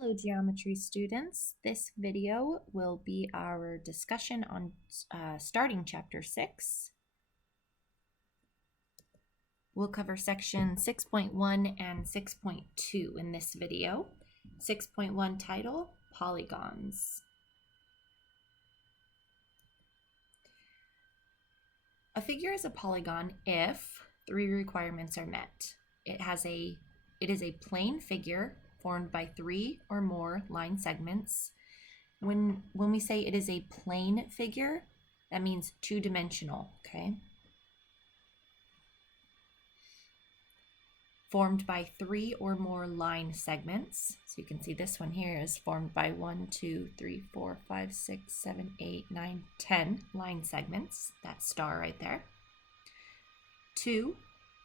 Hello geometry students. This video will be our discussion on starting chapter 6. We'll cover section 6.1 and 6.2 in this video. 6.1 title, Polygons. A figure is a polygon if three requirements are met. It is a plane figure formed by three or more line segments. When we say it is a plane figure, that means two-dimensional, okay? Formed by three or more line segments. So you can see this one here is formed by 1, 2, 3, 4, 5, 6, 7, 8, 9, 10 line segments. That star right there. 2,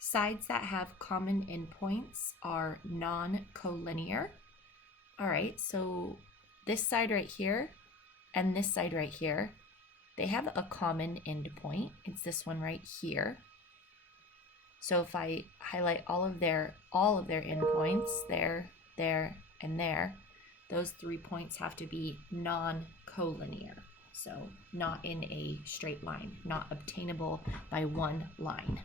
sides that have common endpoints are non-collinear. All right, so this side right here and this side right here, they have a common endpoint. It's this one right here. So if I highlight all of their endpoints, there, and there, those 3 points have to be non-collinear. So not in a straight line, not obtainable by one line.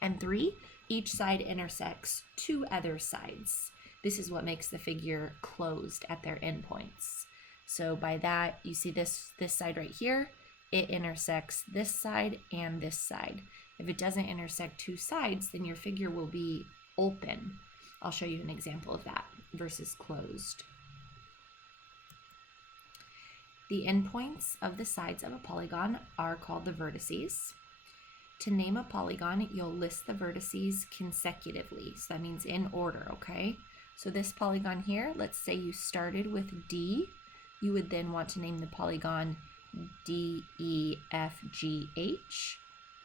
And 3, each side intersects two other sides. This is what makes the figure closed at their endpoints. So by that, you see this side right here, it intersects this side and this side. If it doesn't intersect two sides, then your figure will be open. I'll show you an example of that versus closed. The endpoints of the sides of a polygon are called the vertices. To name a polygon, you'll list the vertices consecutively. So that means in order, okay? So this polygon here, let's say you started with D. You would then want to name the polygon D, E, F, G, H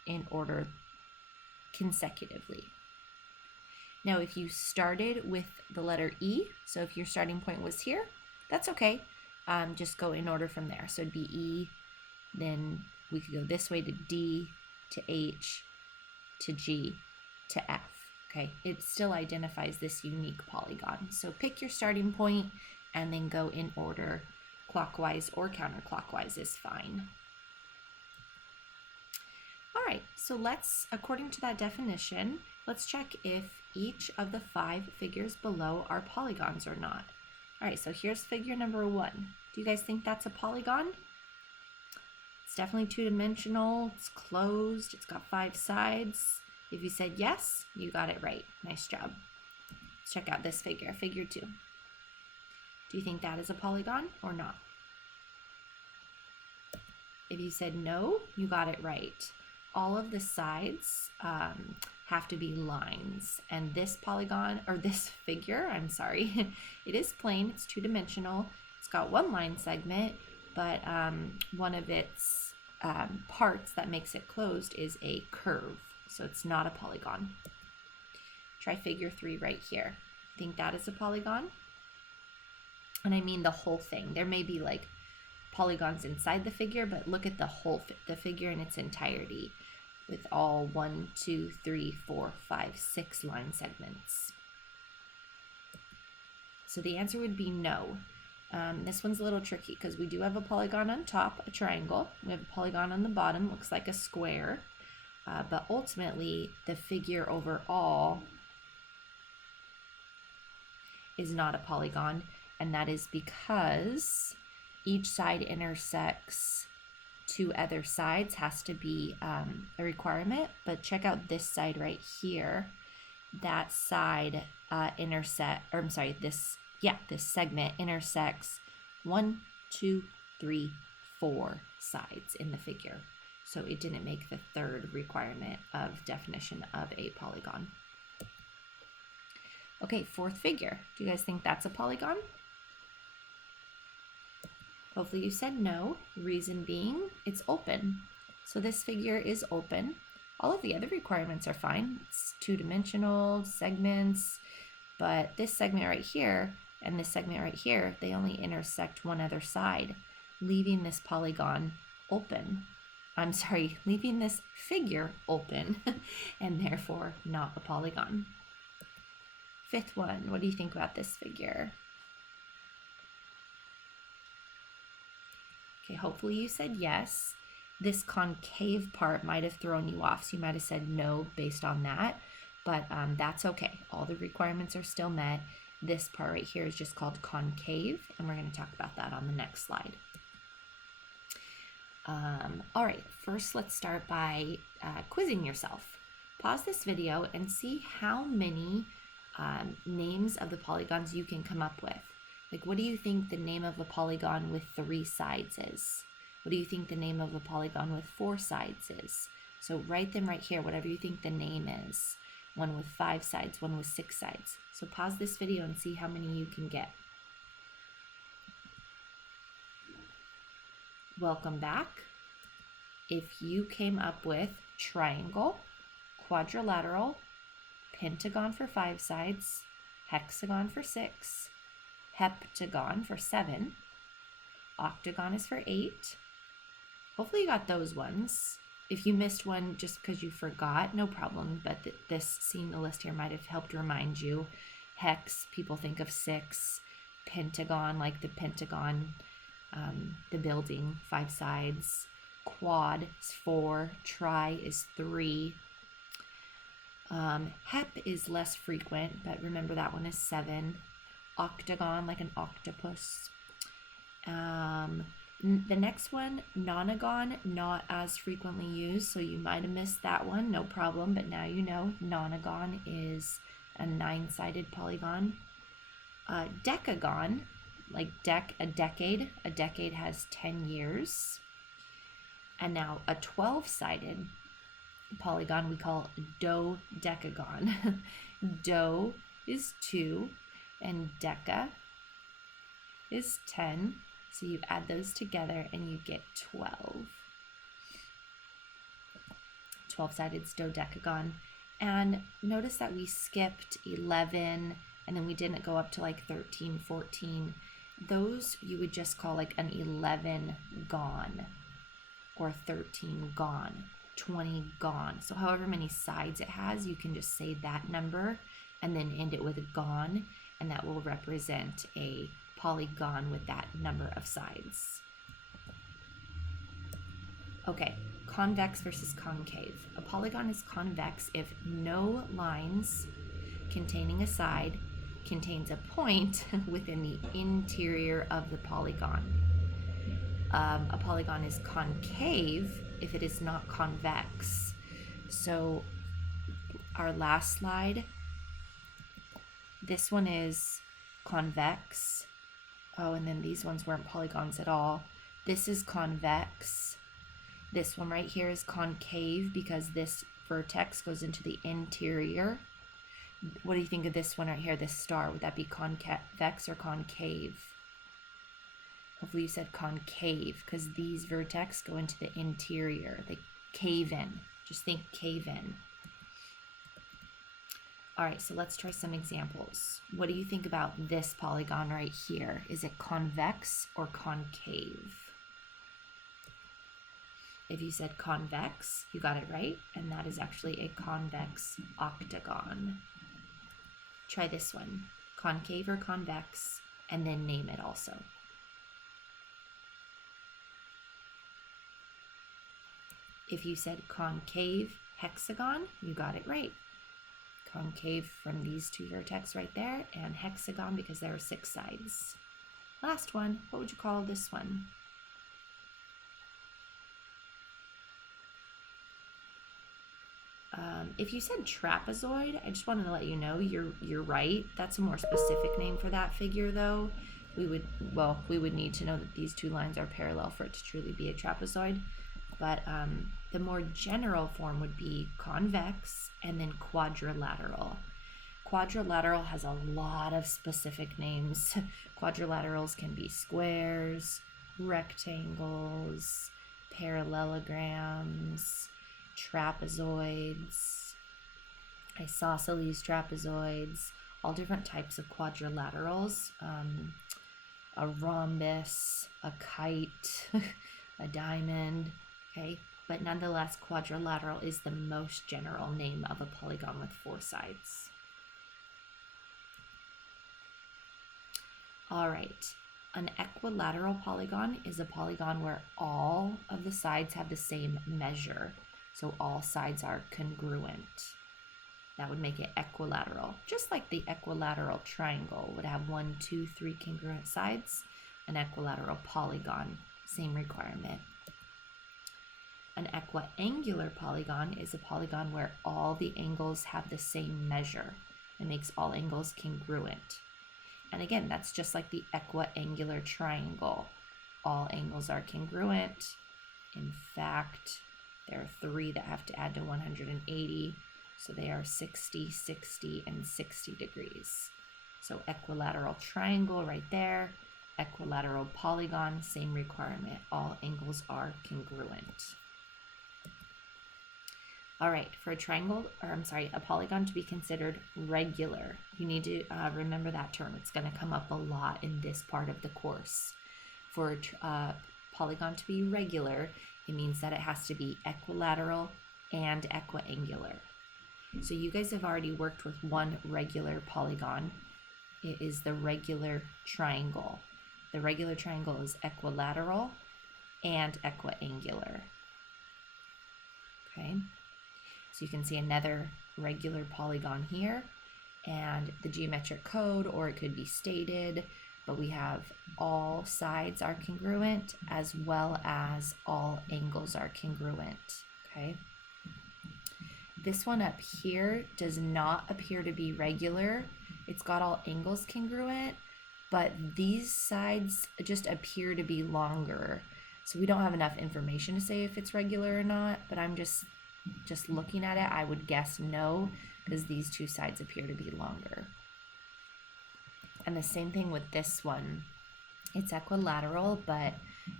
in order consecutively. Now, if you started with the letter E, so if your starting point was here, that's okay. Just go in order from there. So it'd be E, then we could go this way to D, to H, to G, to F, okay? It still identifies this unique polygon. So pick your starting point and then go in order. Clockwise or counterclockwise is fine. All right, so according to that definition, let's check if each of the 5 figures below are polygons or not. All right, so here's figure number 1. Do you guys think that's a polygon? It's definitely two-dimensional, it's closed, it's got 5 sides. If you said yes, you got it right. Nice job. Let's check out this figure, figure 2. Do you think that is a polygon or not? If you said no, you got it right. All of the sides have to be lines, and this polygon, or this figure, I'm sorry, it is plane, it's two-dimensional, it's got one line segment, but one of its parts that makes it closed is a curve, so it's not a polygon. Try figure 3 right here. Think that is a polygon? And I mean the whole thing. There may be like polygons inside the figure, but look at the figure in its entirety with all 1, 2, 3, 4, 5, 6 line segments. So the answer would be no. This one's a little tricky because we do have a polygon on top, a triangle. We have a polygon on the bottom, looks like a square. But ultimately, the figure overall is not a polygon, and that is because each side intersects two other sides, has to be a requirement. But check out this side right here. That side this segment intersects 1, 2, 3, 4 sides in the figure. So it didn't make the 3rd requirement of definition of a polygon. Okay, 4th figure. Do you guys think that's a polygon? Hopefully you said no. Reason being, it's open. So this figure is open. All of the other requirements are fine. It's two-dimensional segments, but this segment right here and this segment right here, they only intersect one other side, leaving this polygon open. I'm sorry, leaving this figure open and therefore not a polygon. 5th one, what do you think about this figure? Okay, hopefully you said yes. This concave part might have thrown you off, so you might have said no based on that, but that's okay. All the requirements are still met. This part right here is just called concave, and we're going to talk about that on the next slide. All right, first let's start by quizzing yourself. Pause this video and see how many names of the polygons you can come up with. Like, what do you think the name of a polygon with 3 sides is? What do you think the name of a polygon with 4 sides is? So write them right here, whatever you think the name is. One with 5 sides, one with 6 sides. So pause this video and see how many you can get. Welcome back. If you came up with triangle, quadrilateral, pentagon for 5 sides, hexagon for 6, heptagon for 7, octagon is for 8. Hopefully you got those ones. If you missed one just because you forgot, no problem, but this seeing the list here might have helped remind you. Hex, people think of 6. Pentagon, like the Pentagon, the building, 5 sides. Quad is 4. Tri is 3. Hep is less frequent, but remember that one is 7. Octagon, like an octopus. The next one, nonagon, not as frequently used, so you might have missed that one, no problem, but now you know. Nonagon is a 9-sided polygon. Decagon, like a decade has 10 years. And now a 12-sided polygon we call dodecagon. Do is 2 and deca is 10. So you add those together and you get 12. 12-sided dodecagon. And notice that we skipped 11 and then we didn't go up to like 13, 14. Those you would just call like an 11 gon or 13 gon, 20 gon. So however many sides it has, you can just say that number and then end it with a gon, and that will represent a polygon with that number of sides. Okay, convex versus concave. A polygon is convex if no lines containing a side contains a point within the interior of the polygon. A polygon is concave if it is not convex. So our last slide, this one is convex. Oh, and then these ones weren't polygons at all. This is convex. This one right here is concave because this vertex goes into the interior. What do you think of this one right here, this star? Would that be convex or concave? Hopefully you said concave because these vertex go into the interior. They cave in. Just think cave in. All right, so let's try some examples. What do you think about this polygon right here? Is it convex or concave? If you said convex, you got it right, and that is actually a convex octagon. Try this one, concave or convex, and then name it also. If you said concave hexagon, you got it right. Concave from these two vertex right there, and hexagon because there are 6 sides. Last one, what would you call this one? If you said trapezoid, I just wanted to let you know you're right. That's a more specific name for that figure though. We would need to know that these 2 lines are parallel for it to truly be a trapezoid. But the more general form would be convex and then quadrilateral. Quadrilateral has a lot of specific names. Quadrilaterals can be squares, rectangles, parallelograms, trapezoids, isosceles trapezoids, all different types of quadrilaterals. A rhombus, a kite, a diamond, okay? But nonetheless, quadrilateral is the most general name of a polygon with 4 sides. All right, An equilateral polygon is a polygon where all of the sides have the same measure. So all sides are congruent. That would make it equilateral. Just like the equilateral triangle would have 1, 2, 3 congruent sides. An equilateral polygon, same requirement. An equiangular polygon is a polygon where all the angles have the same measure. It makes all angles congruent. And again, that's just like the equiangular triangle. All angles are congruent. In fact, there are 3 that have to add to 180. So they are 60, 60, and 60 degrees. So equilateral triangle right there. Equilateral polygon, same requirement. All angles are congruent. All right, for a a polygon to be considered regular, you need to remember that term. It's going to come up a lot in this part of the course. For a polygon to be regular, it means that it has to be equilateral and equiangular. So you guys have already worked with one regular polygon. It is the regular triangle. The regular triangle is equilateral and equiangular. Okay. So you can see another regular polygon here, and the geometric code, or it could be stated, but we have all sides are congruent as well as all angles are congruent, okay? This one up here does not appear to be regular. It's got all angles congruent, but these sides just appear to be longer. So we don't have enough information to say if it's regular or not, but I'm just looking at it, I would guess no, because these two sides appear to be longer. And the same thing with this one. It's equilateral, but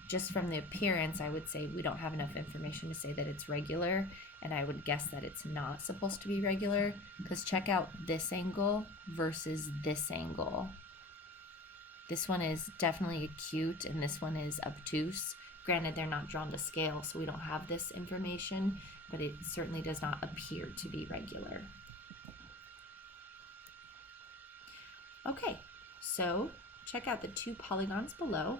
just from the appearance, I would say we don't have enough information to say that it's regular, and I would guess that it's not supposed to be regular, because check out this angle versus this angle. This one is definitely acute, and this one is obtuse. Granted, they're not drawn to scale, so we don't have this information, but it certainly does not appear to be regular. Okay, so check out the 2 polygons below.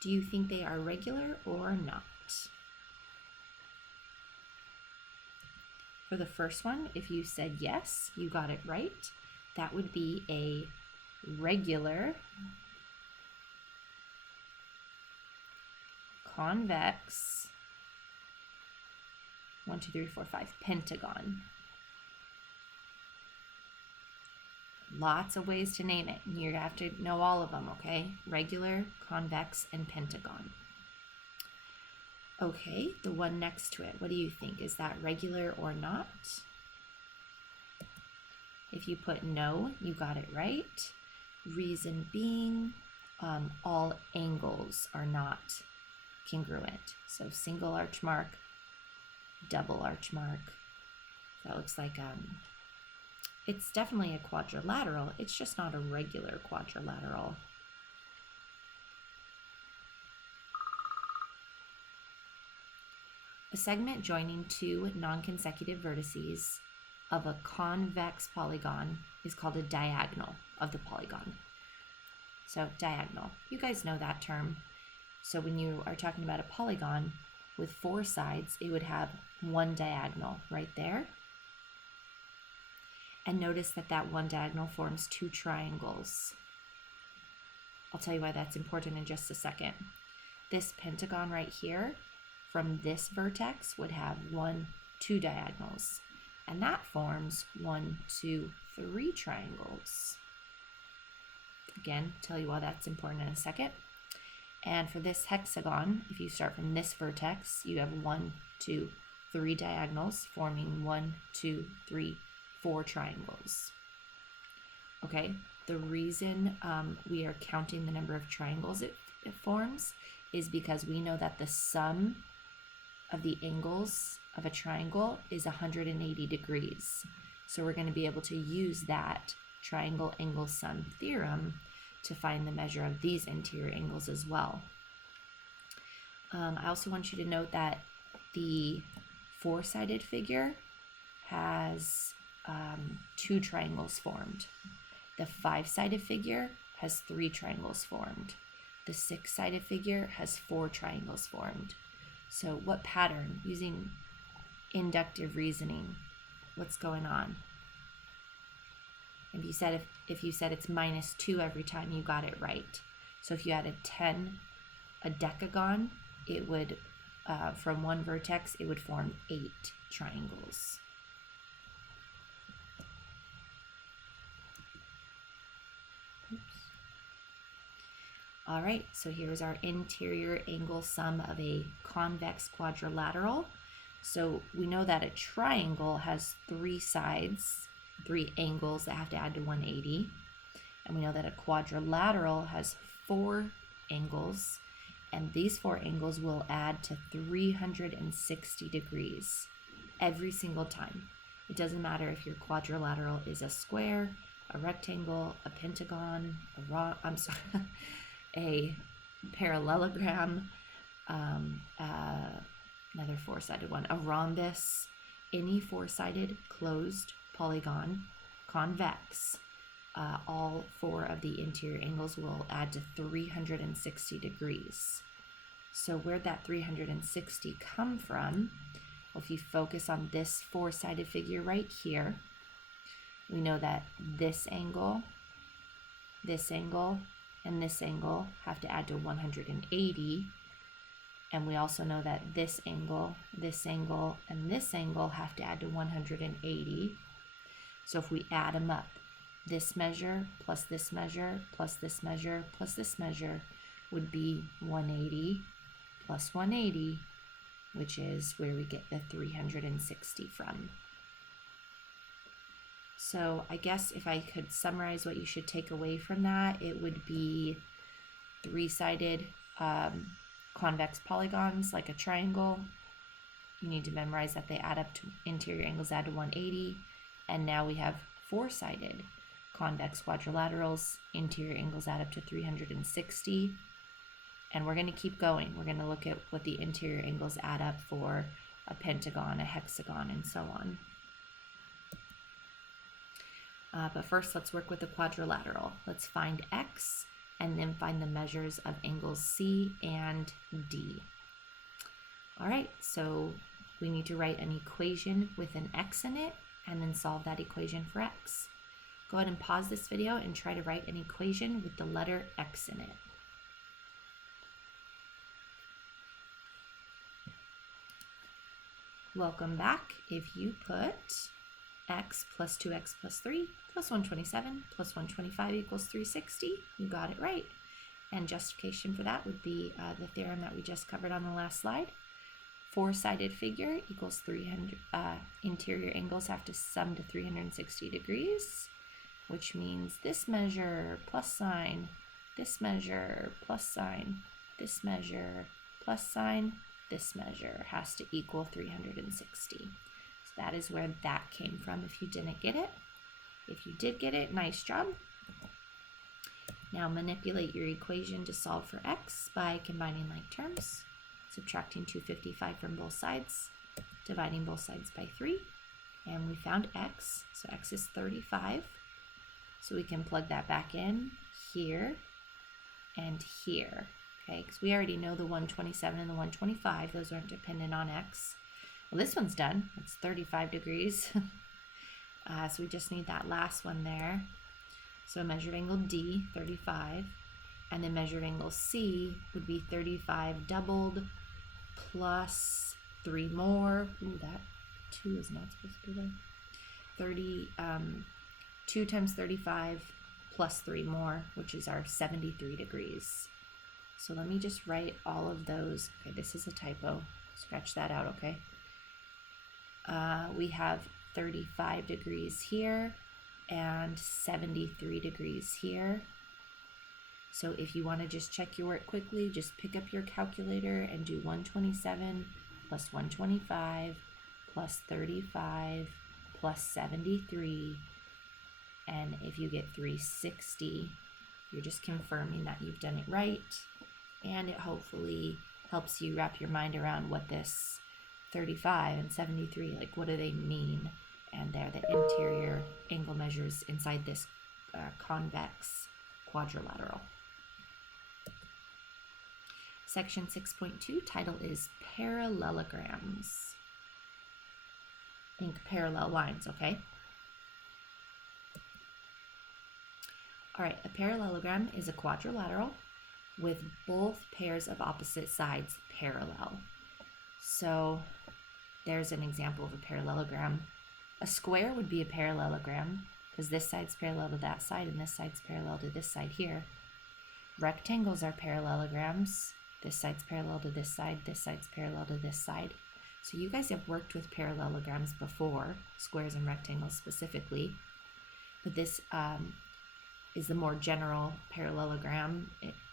Do you think they are regular or not? For the first one, if you said yes, you got it right. That would be a regular convex 1, 2, 3, 4, 5 pentagon. Lots of ways to name it. You have to know all of them, okay? Regular, convex, and pentagon. Okay, the one next to it, what do you think? Is that regular or not? If you put no, you got it right. Reason being, all angles are not congruent. So single arch mark, double arch mark. That looks like it's definitely a quadrilateral. It's just not a regular quadrilateral. A segment joining 2 non-consecutive vertices of a convex polygon is called a diagonal of the polygon. So diagonal, you guys know that term. So when you are talking about a polygon with 4 sides, it would have one diagonal right there. And notice that that one diagonal forms 2 triangles. I'll tell you why that's important in just a second. This pentagon right here, from this vertex, would have 1, 2 diagonals. And that forms 1, 2, 3 triangles. Again, tell you why that's important in a second. And for this hexagon, if you start from this vertex, you have 1, 2, 3 diagonals forming 1, 2, 3, 4 triangles. Okay, the reason we are counting the number of triangles it forms is because we know that the sum of the angles of a triangle is 180 degrees. So we're going to be able to use that triangle angle sum theorem to find the measure of these interior angles as well. I also want you to note that the 4-sided figure has 2 triangles formed. The 5-sided figure has 3 triangles formed. the 6-sided figure has 4 triangles formed. So what pattern, using inductive reasoning, what's going on? If you said it's -2 every time, you got it right. So if you added 10, a decagon, it would, from one vertex, it would form 8 triangles. Oops. All right, so here's our interior angle sum of a convex quadrilateral. So we know that a triangle has 3 sides, 3 angles that have to add to 180. And we know that a quadrilateral has 4 angles, and these 4 angles will add to 360 degrees every single time. It doesn't matter if your quadrilateral is a square, a rectangle, a pentagon, a parallelogram, another 4-sided one, a rhombus, any 4-sided closed polygon, convex. All 4 of the interior angles will add to 360 degrees. So where'd that 360 come from? Well, if you focus on this 4-sided figure right here, we know that this angle, and this angle have to add to 180. And we also know that this angle, and this angle have to add to 180. So if we add them up, this measure plus this measure plus this measure plus this measure would be 180 plus 180, which is where we get the 360 from. So I guess if I could summarize what you should take away from that, it would be 3-sided convex polygons like a triangle. You need to memorize that they add up to interior angles add to 180. And now we have 4-sided convex quadrilaterals, interior angles add up to 360. And we're going to keep going. We're going to look at what the interior angles add up for a pentagon, a hexagon, and so on. But first, let's work with the quadrilateral. Let's find x and then find the measures of angles C and D. All right, so we need to write an equation with an x in it and then solve that equation for x. Go ahead and pause this video and try to write an equation with the letter x in it. Welcome back. If you put x plus 2x plus 3 plus 127 plus 125 equals 360, you got it right. And justification for that would be the theorem that we just covered on the last slide. 4-sided figure equals 300, interior angles have to sum to 360 degrees, which means this measure plus sign, this measure plus sign, this measure plus sign, this measure has to equal 360. So that is where that came from if you didn't get it. If you did get it, nice job. Now manipulate your equation to solve for x by combining like terms, subtracting 255 from both sides, dividing both sides by 3, and we found x, so x is 35. So we can plug that back in here and here, okay? Because we already know the 127 and the 125, those aren't dependent on x. Well, this one's done, it's 35 degrees. So we just need that last one there. So measured angle D, 35, and then measured angle C would be 35 doubled plus 3 more. Ooh, that 2 is not supposed to be there. 2 times 35 plus 3 more, which is our 73 degrees. So let me just write all of those. Okay, this is a typo. Scratch that out, okay? We have 35 degrees here and 73 degrees here. So if you want to just check your work quickly, just pick up your calculator and do 127 plus 125 plus 35 plus 73. And if you get 360, you're just confirming that you've done it right. And it hopefully helps you wrap your mind around what this 35 and 73, like what do they mean? And they're the interior angle measures inside this convex quadrilateral. Section 6.2 title is Parallelograms. Think parallel lines, okay? All right, a parallelogram is a quadrilateral with both pairs of opposite sides parallel. So there's an example of a parallelogram. A square would be a parallelogram because this side's parallel to that side and this side's parallel to this side here. Rectangles are parallelograms. This side's parallel to this side, this side's parallel to this side. So you guys have worked with parallelograms before, squares and rectangles specifically, but this is the more general parallelogram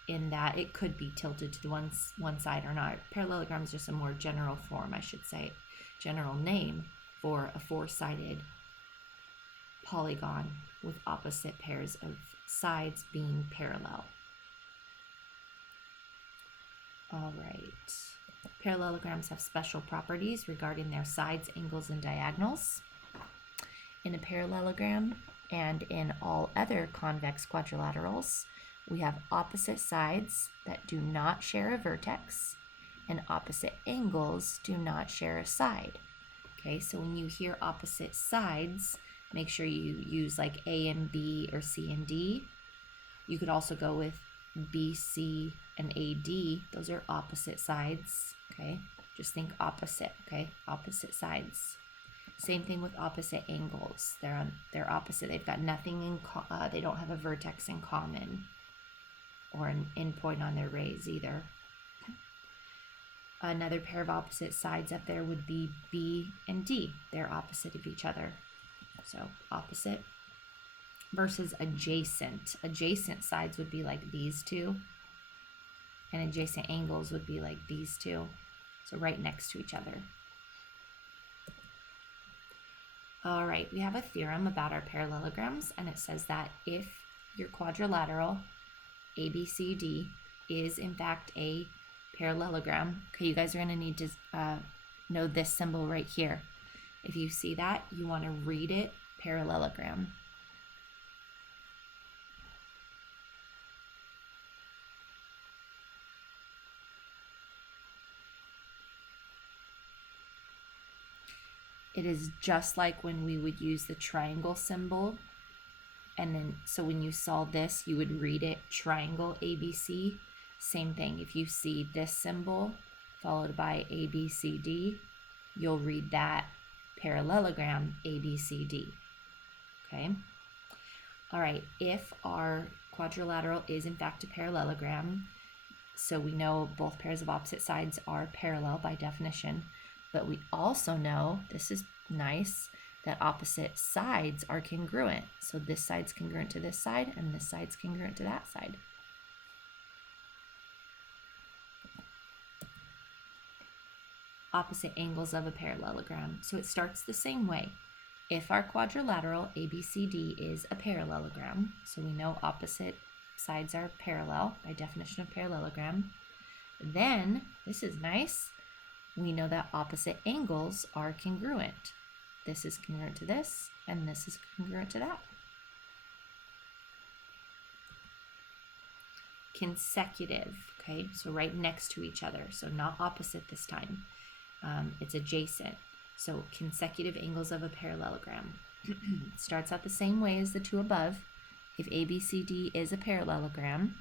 in that it could be tilted to the one side or not. Parallelogram is just a more general form, I should say, general name for a four-sided polygon with opposite pairs of sides being parallel. All right. Parallelograms have special properties regarding their sides, angles, and diagonals. In a parallelogram and in all other convex quadrilaterals, we have opposite sides that do not share a vertex, and opposite angles do not share a side. Okay, so when you hear opposite sides, make sure you use like A and B or C and D. You could also go with B, C, and AD. Those are opposite sides, okay? Just think opposite, okay? Opposite sides. Same thing with opposite angles. They're opposite. They've got nothing in they don't have a vertex in common or an endpoint on their rays either. Another pair of opposite sides up there would be B and D. They're opposite of each other. So opposite versus adjacent. Adjacent sides would be like these two, and adjacent angles would be like these two. So right next to each other. All right, we have a theorem about our parallelograms, and it says that if your quadrilateral ABCD is in fact a parallelogram, okay, you guys are going to need to know this symbol right here. If you see that, you want to read it parallelogram. It is just like when we would use the triangle symbol, and then so when you saw this, you would read it triangle ABC. Same thing, if you see this symbol followed by ABCD, you'll read that parallelogram ABCD. Okay. All right, if our quadrilateral is in fact a parallelogram, so we know both pairs of opposite sides are parallel by definition, but we also know, this is nice, that opposite sides are congruent. So this side's congruent to this side, and this side's congruent to that side. Opposite angles of a parallelogram. So it starts the same way. If our quadrilateral ABCD is a parallelogram, so we know opposite sides are parallel by definition of parallelogram, then, this is nice, we know that opposite angles are congruent. This is congruent to this, and this is congruent to that. Consecutive, okay, so right next to each other, so not opposite this time. It's adjacent, so consecutive angles of a parallelogram. Starts out the same way as the two above. If ABCD is a parallelogram,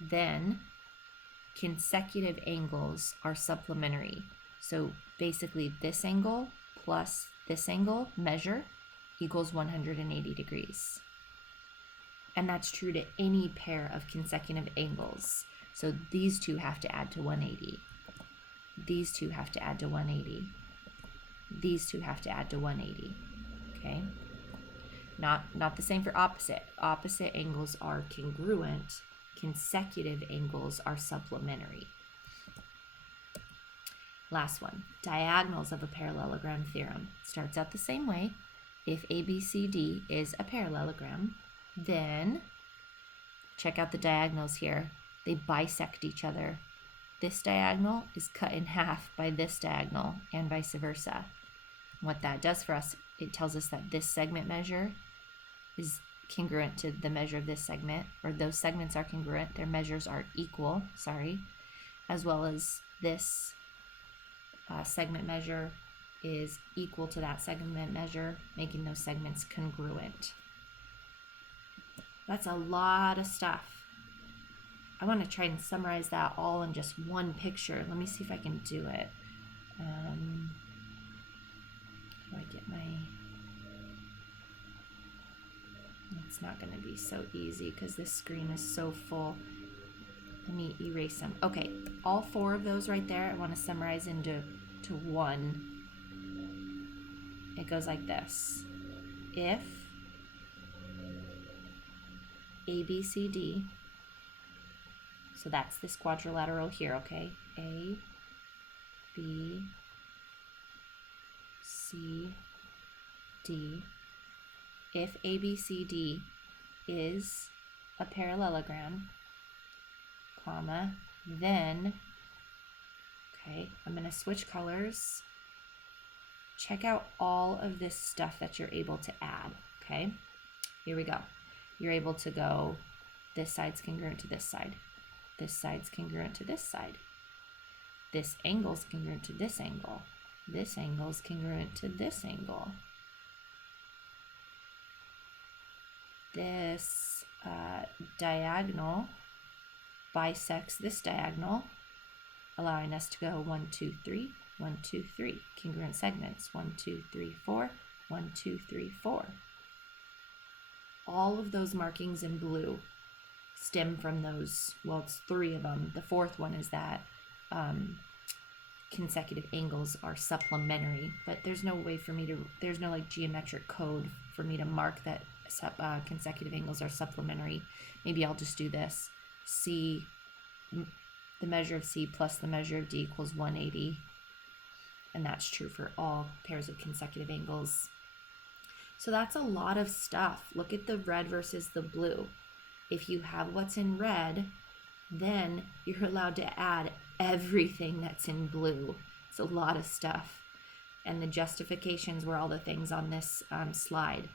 then consecutive angles are supplementary. So basically this angle plus this angle measure equals 180 degrees. And that's true to any pair of consecutive angles. So these two have to add to 180. These two have to add to 180. These two have to add to 180. Okay? Not the same for opposite. Opposite angles are congruent. Consecutive angles are supplementary. Last one, diagonals of a parallelogram theorem. Starts out the same way. If ABCD is a parallelogram, then check out the diagonals here. They bisect each other. This diagonal is cut in half by this diagonal and vice versa. What that does for us, it tells us that this segment measure is congruent to the measure of this segment, or those segments are congruent, their measures are equal, as well as this segment measure is equal to that segment measure, making those segments congruent. That's a lot of stuff. I want to try and summarize that all in just one picture. Let me see if I can do it. How do I get my... It's not going to be so easy because this screen is so full. Let me erase them. Okay, all 4 of those right there, I want to summarize into one. It goes like this. If A, B, C, D, so that's this quadrilateral here, okay? A, B, C, D. If A, B, C, D is a parallelogram, comma, then, okay, I'm going to switch colors. Check out all of this stuff that you're able to add, okay? Here we go. You're able to go, this side's congruent to this side. This side's congruent to this side. This angle's congruent to this angle. This angle's congruent to this angle. This diagonal bisects this diagonal, allowing us to go 1, 2, 3, 1, 2, 3. Congruent segments, 1, 2, 3, 4, 1, 2, 3, 4. All of those markings in blue stem from those, well, it's 3 of them. The 4th one is that consecutive angles are supplementary, but there's no way for me to, there's no like geometric code for me to mark that consecutive angles are supplementary. Maybe I'll just do this. C, the measure of C plus the measure of D equals 180. And that's true for all pairs of consecutive angles. So that's a lot of stuff. Look at the red versus the blue. If you have what's in red, then you're allowed to add everything that's in blue. It's a lot of stuff. And the justifications were all the things on this slide.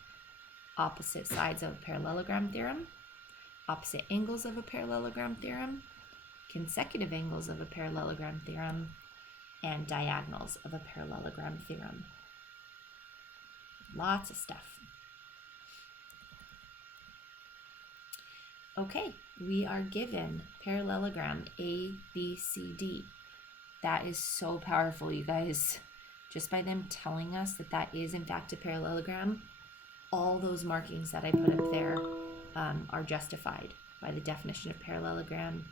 Opposite sides of a parallelogram theorem, opposite angles of a parallelogram theorem, consecutive angles of a parallelogram theorem, and diagonals of a parallelogram theorem. Lots of stuff. Okay, we are given parallelogram A, B, C, D. That is so powerful, you guys. Just by them telling us that that is in fact a parallelogram, all those markings that I put up there are justified by the definition of parallelogram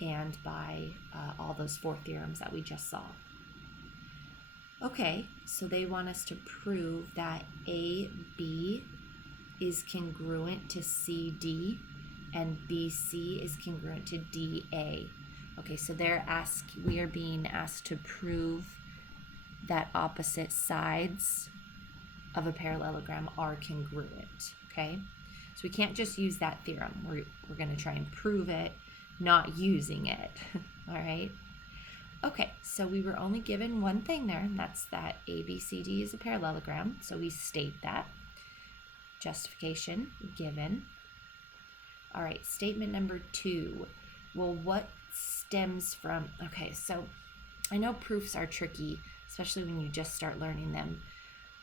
and by all those 4 theorems that we just saw. Okay, so they want us to prove that AB is congruent to CD and BC is congruent to DA. Okay, so we are being asked to prove that opposite sides of a parallelogram are congruent, okay? So we can't just use that theorem. We're going to try and prove it, not using it, all right? Okay, so we were only given one thing there, and that's that ABCD is a parallelogram, so we state that. Justification, given. All right, statement number 2. Well, what stems from, okay, so I know proofs are tricky, especially when you just start learning them.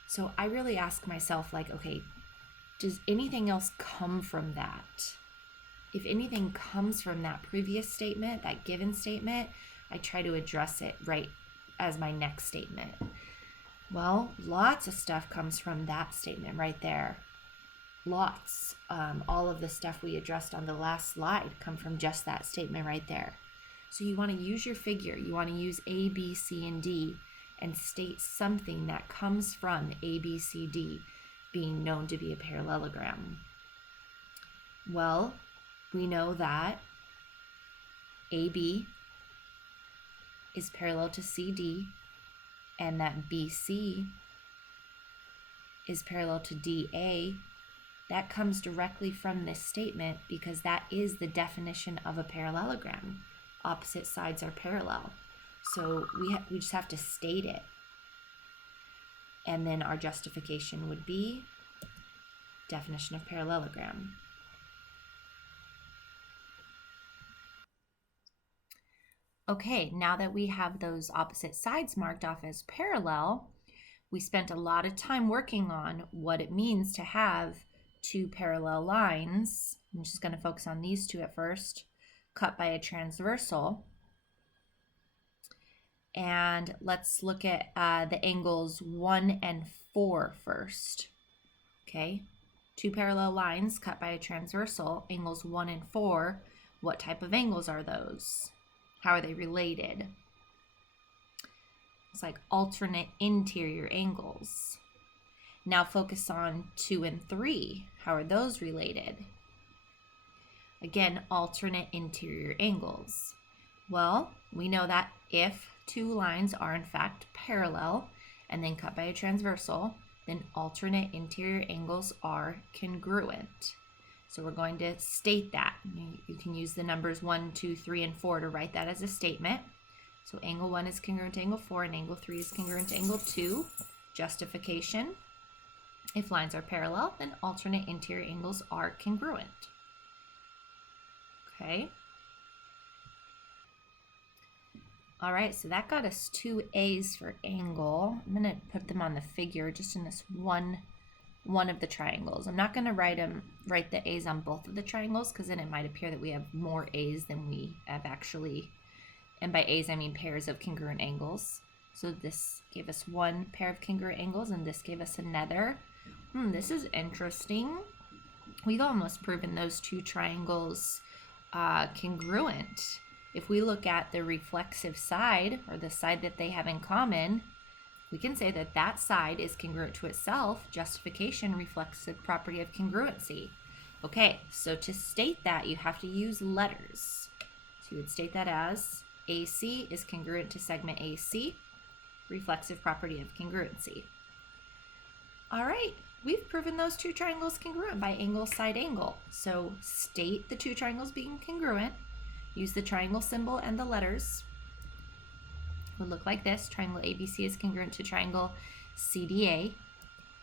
So I really ask myself, like, okay, does anything else come from that? If anything comes from that previous statement, that given statement, I try to address it right as my next statement. Well, lots of stuff comes from that statement right there. Lots. All of the stuff we addressed on the last slide come from just that statement right there. So you want to use your figure. You want to use A, B, C, and D and state something that comes from A, B, C, D being known to be a parallelogram. Well, we know that AB is parallel to CD and that BC is parallel to DA. That comes directly from this statement because that is the definition of a parallelogram. Opposite sides are parallel. So we just have to state it. And then our justification would be definition of parallelogram. Okay, now that we have those opposite sides marked off as parallel, we spent a lot of time working on what it means to have two parallel lines. I'm just going to focus on these two at first, cut by a transversal. And let's look at the angles 1 and 4 first. Okay, two parallel lines cut by a transversal, angles 1 and 4. What type of angles are those? How are they related? It's like alternate interior angles. Now focus on 2 and 3. How are those related? Again, alternate interior angles. Well, we know that if two lines are in fact parallel and then cut by a transversal, then alternate interior angles are congruent. So we're going to state that. You can use the numbers 1, 2, 3, and 4 to write that as a statement. So angle 1 is congruent to angle 4 and angle 3 is congruent to angle 2. Justification: if lines are parallel, then alternate interior angles are congruent. Okay. All right, so that got us 2 A's for angle. I'm going to put them on the figure just in this one of the triangles. I'm not going to write the A's on both of the triangles, because then it might appear that we have more A's than we have actually. And by A's, I mean pairs of congruent angles. So this gave us one pair of congruent angles, and this gave us another. This is interesting. We've almost proven those two triangles congruent. If we look at the reflexive side, or the side that they have in common, we can say that that side is congruent to itself. Justification: reflexive property of congruency. Okay, so to state that, you have to use letters. So you would state that as AC is congruent to segment AC, reflexive property of congruency. All right, we've proven those two triangles congruent by angle, side, angle. So state the two triangles being congruent. Use the triangle symbol and the letters. It would look like this. Triangle ABC is congruent to triangle CDA.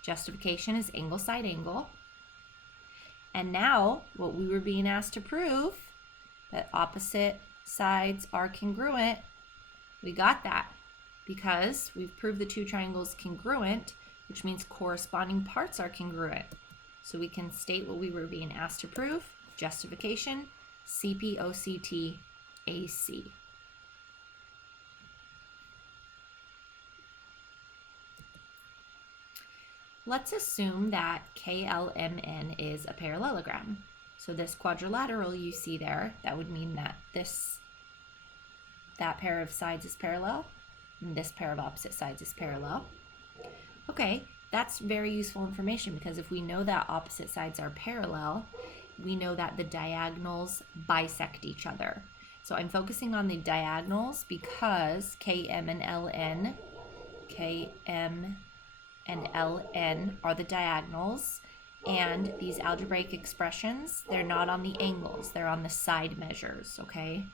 Justification is angle, side, angle. And now what we were being asked to prove, that opposite sides are congruent, we got that because we've proved the two triangles congruent, which means corresponding parts are congruent. So we can state what we were being asked to prove. Justification: CP, OCT, AC. Let's assume that KLMN is a parallelogram. So this quadrilateral you see there, that would mean that that pair of sides is parallel, and this pair of opposite sides is parallel. Okay, that's very useful information, because if we know that opposite sides are parallel, we know that the diagonals bisect each other. So I'm focusing on the diagonals because KM and LN are the diagonals, and these algebraic expressions, they're not on the angles, they're on the side measures, okay?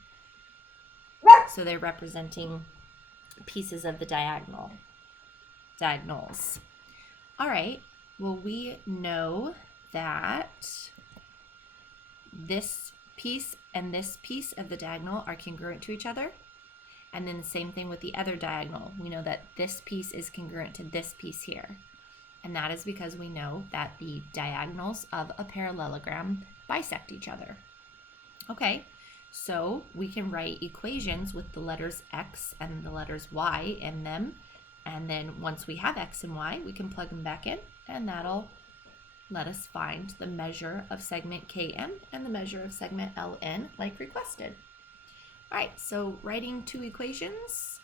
So they're representing pieces of the diagonals. All right, well, we know that this piece and this piece of the diagonal are congruent to each other. And then the same thing with the other diagonal. We know that this piece is congruent to this piece here. And that is because we know that the diagonals of a parallelogram bisect each other. Okay, so we can write equations with the letters X and the letters Y in them. And then once we have X and Y, we can plug them back in, and that'll let us find the measure of segment KM and the measure of segment LN like requested. All right, so writing two equations,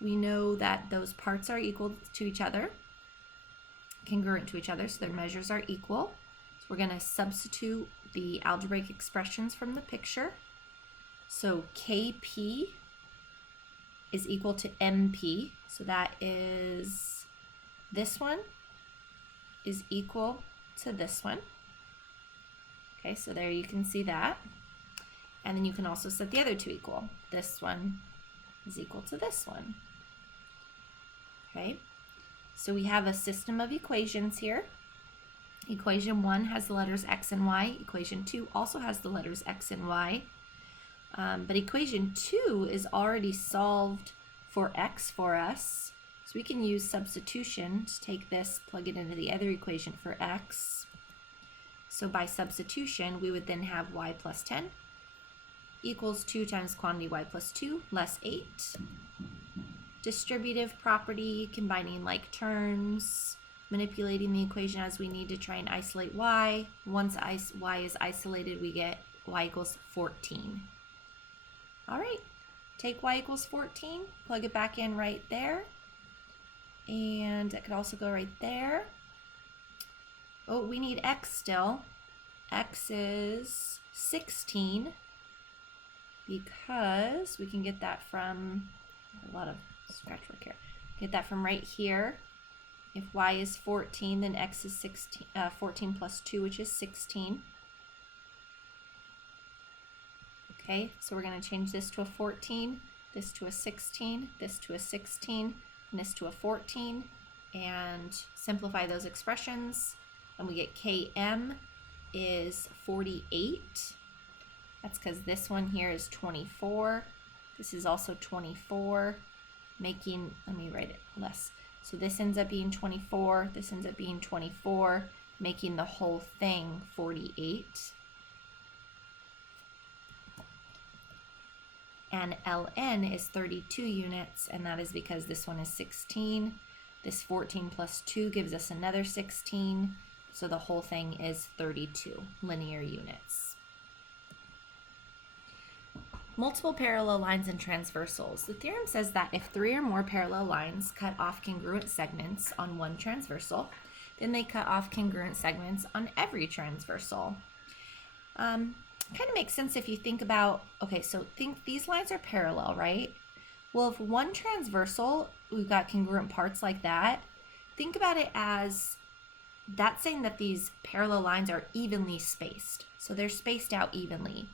we know that those parts are equal to each other, congruent to each other, so their measures are equal. So we're going to substitute the algebraic expressions from the picture. So KP is equal to MP, so that is this one is equal to this one. Okay, so there you can see that. And then you can also set the other two equal. This one is equal to this one. Okay, so we have a system of equations here. Equation 1 has the letters X and Y. Equation 2 also has the letters X and Y. But equation 2 is already solved for x for us. So we can use substitution to take this, plug it into the other equation for x. So by substitution, we would then have y plus 10 equals 2 times quantity y plus 2 less 8. Distributive property, combining like terms, manipulating the equation as we need to try and isolate y. Once y is isolated, we get y equals 14. All right, take y equals 14, plug it back in right there. And it could also go right there. Oh, we need x still. X is 16 because we can get that from a lot of scratch work here. Get that from right here. If y is 14, then x is 14 plus 2, which is 16. Okay, so we're going to change this to a 14, this to a 16, this to a 16, and this to a 14, and simplify those expressions, and we get km is 48. That's because this one here is 24. This is also 24, making, let me write it less. So this ends up being 24, this ends up being 24, making the whole thing 48. And ln is 32 units, and that is because this one is 16. This 14 plus 2 gives us another 16, so the whole thing is 32 linear units. Multiple parallel lines and transversals. The theorem says that if 3 or more parallel lines cut off congruent segments on one transversal, then they cut off congruent segments on every transversal. Kind of makes sense if you think about, okay, so think these lines are parallel, right? Well, if one transversal, we've got congruent parts like that, think about it as that's saying that these parallel lines are evenly spaced. So they're spaced out evenly.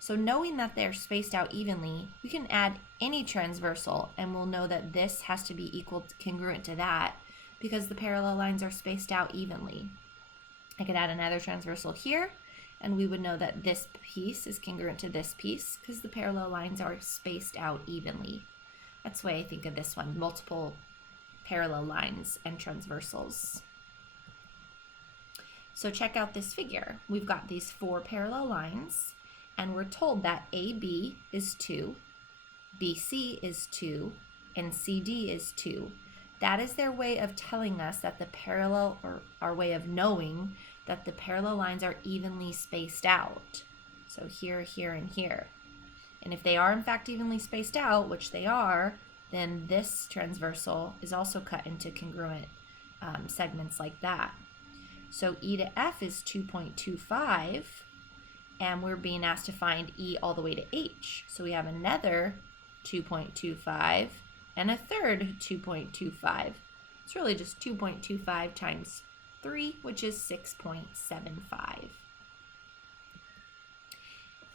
So knowing that they're spaced out evenly, we can add any transversal and we'll know that this has to be equal congruent to that because the parallel lines are spaced out evenly. I could add another transversal here, and we would know that this piece is congruent to this piece because the parallel lines are spaced out evenly. That's the way I think of this one, multiple parallel lines and transversals. So check out this figure. We've got these 4 parallel lines, and we're told that AB is 2, BC is 2, and CD is 2. That is their way of telling us that the parallel, or our way of knowing that the parallel lines are evenly spaced out. So here, here, and here. And if they are in fact evenly spaced out, which they are, then this transversal is also cut into congruent segments like that. So E to F is 2.25, and we're being asked to find E all the way to H. So we have another 2.25 and a third 2.25. It's really just 2.25 times 3, which is 6.75.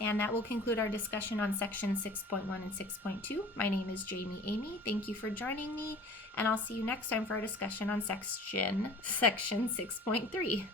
And that will conclude our discussion on section 6.1 and 6.2. My name is Jami Emigh. Thank you for joining me, and I'll see you next time for our discussion on section 6.3.